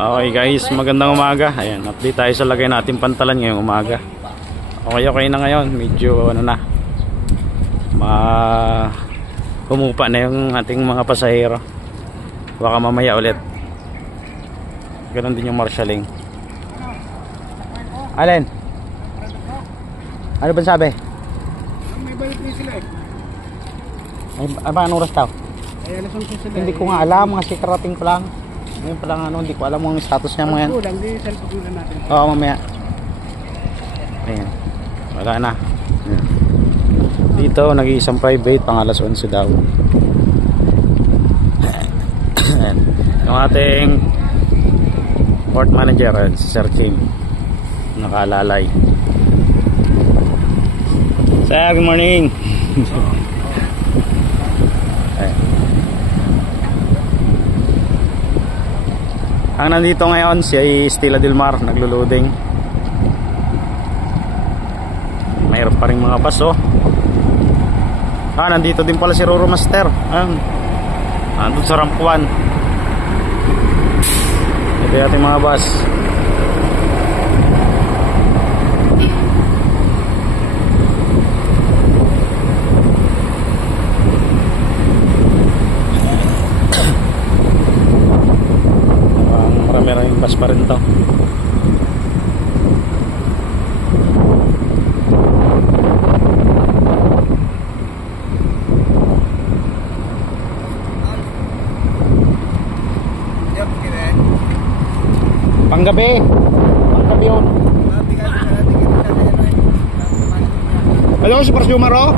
Okay guys, magandang umaga. Ayan, update tayo sa lagay natin pantalan ngayong umaga. Okay na ngayon. Medyo ano na, humupa na yung ating mga pasahero. Baka mamaya ulit. Ganon din yung marshalling. Alin? Ano ba sabi? May balik rin sila eh. Ay ba, anong oras daw? Ay, alas 11 sila. Hindi ko nga alam, kasi karating ko lang. Ngayon pa lang hindi ko alam ang status niya ngayon. Kulang, di salpugulan natin. Oo, mamaya. Ayan. Wala na. Ayan. Dito, nag-iisang private, pang alas 11 daw. Ayan. Yung ating port manager, si Sir Kim. Nakalalay. Sir, good morning. Ang nandito ngayon si Stella Del Mar, naglo-loading. Mayroon pa rin mga bus, oh. Nandito din pala si Roro Master. Nandun sa rampuan. Ito yung ating mga bus. Maraming bus pa rin to. Panggabi yun. Hello, Super Sumaro.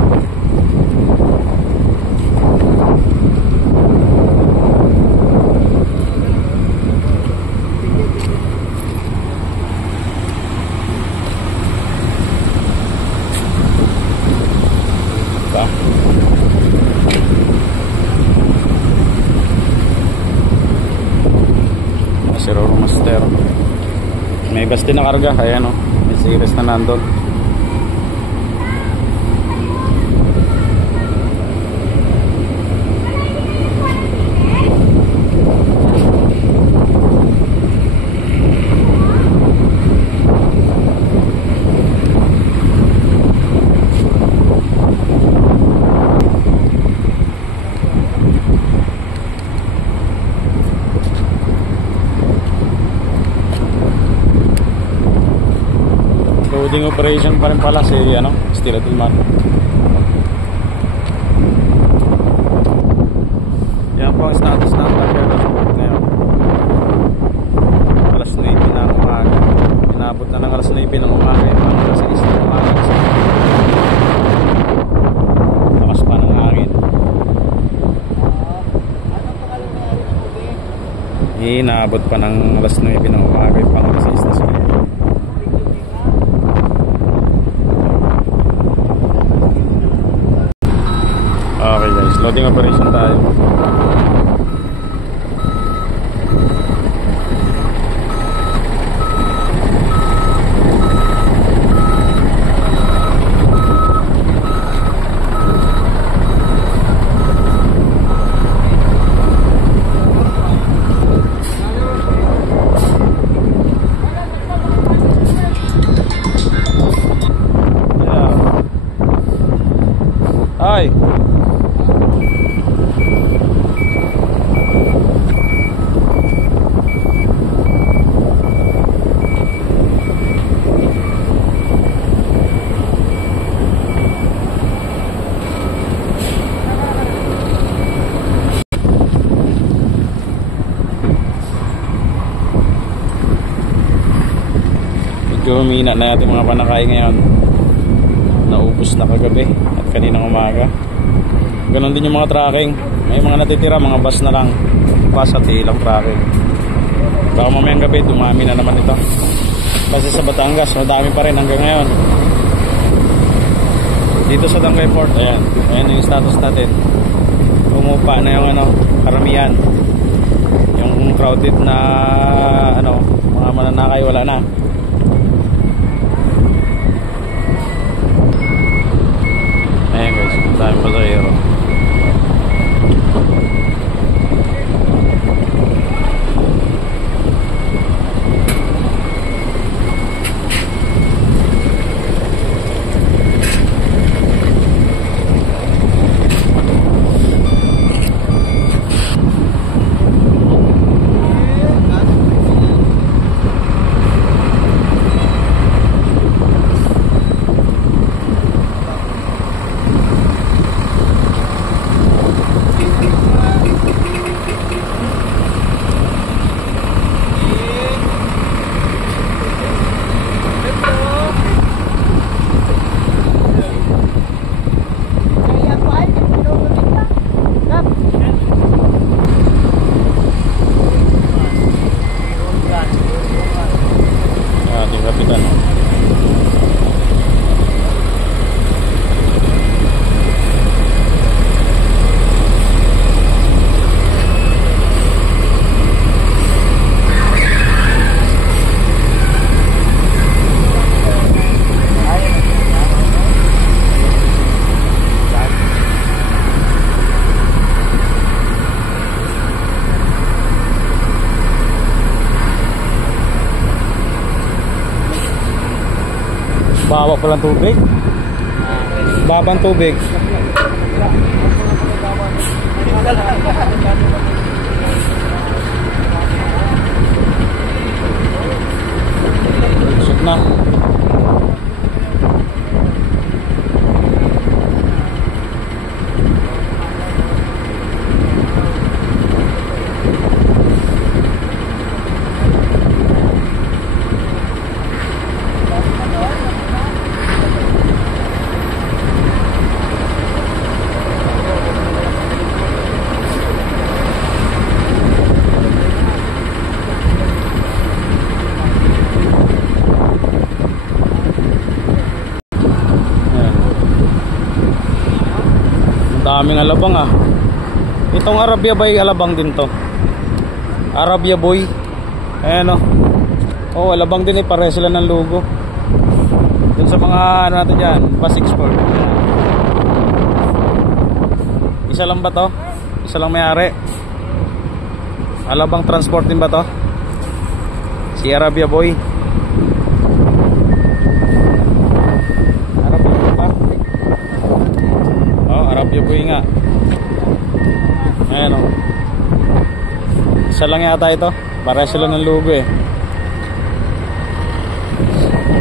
Si Roro Master. May bus din na karga. Ayan, oh. May series na nandun. Loading operation pa rin pala si Stella Del Mar. Yan po ang status ng Barriada ngayon. Alas 9 na umaga. Inabot na ng alas 9 ng umaga. Yung alas 6 ng umaga. Lakas pa ng hangin. Inabot pa ng alas 9 ng umaga. Yung alas 6 na sila. Okay guys, loading operation tayo. Hi. Humina na natin mga panakain ngayon. Naubos na kagabi at kaninang umaga. Ganon din yung mga tracking. May mga natitira, mga bus na lang. Bus at ilang tracking. Baka mamayang gabi dumami na naman ito. Kasi sa Batangas madami pa rin hanggang ngayon. Dito sa Dangkay Port, ayan yung status natin. Umupa na yung karamihan. Yung crowded na mga mananakay wala na. Ayan guys, dami pasahero. Bawa palang tubig. Babang tubig. Lusot na. Daming alabang ah. Itong Arabia Bay alabang din to. Arabia Boy. Ayan o. Oh, alabang din eh. Pare sila ng logo. Dun sa mga ano natin dyan, bus export. Isa lang ba to? Isa lang may-ari. Alabang transport din ba to? Si Arabia Boy. Arabia Boy nga. Ayan o. Isa lang yata ito. Para sila ng logo eh.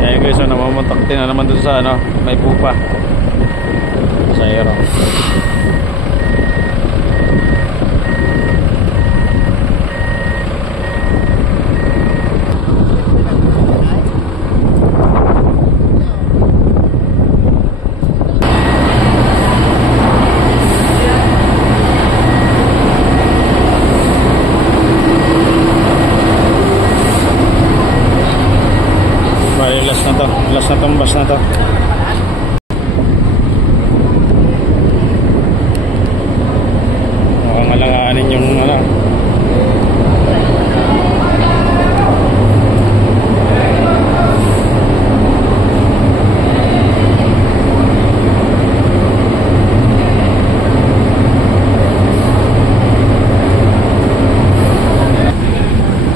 Ayan guys, so namamuntak din na naman dun sa ano, may pupa sa aero. Last na tong bus na to. Mukhang alanganin yung ano.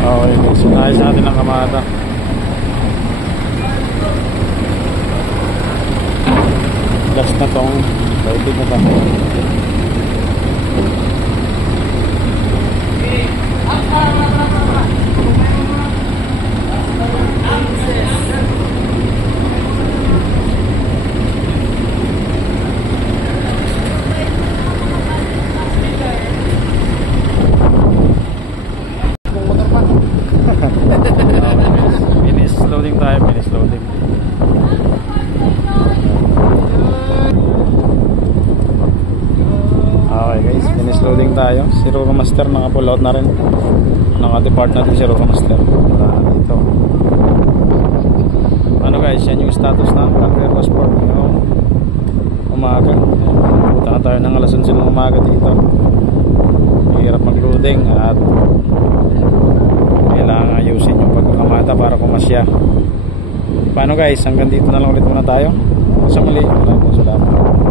Okay, sinayos natin ang kamata. Last na tong daigdig na to. Finish loading tayo, finish loading. Okay guys, finish loading tayo. Si Roro Master naka-pull out na rin. Naka-depart natin si Roro Master. Wala na dito. Ano guys, yan yung status ng Calvero Sport ngayong umaga. Punta tayo ng alas 11 ng umaga dito. Mahirap mag-loading at kailangan ayusin yung pagkakamata para kumasya. Paano guys, hanggang dito na lang ulit muna tayo. Sa muli, maraming salamat.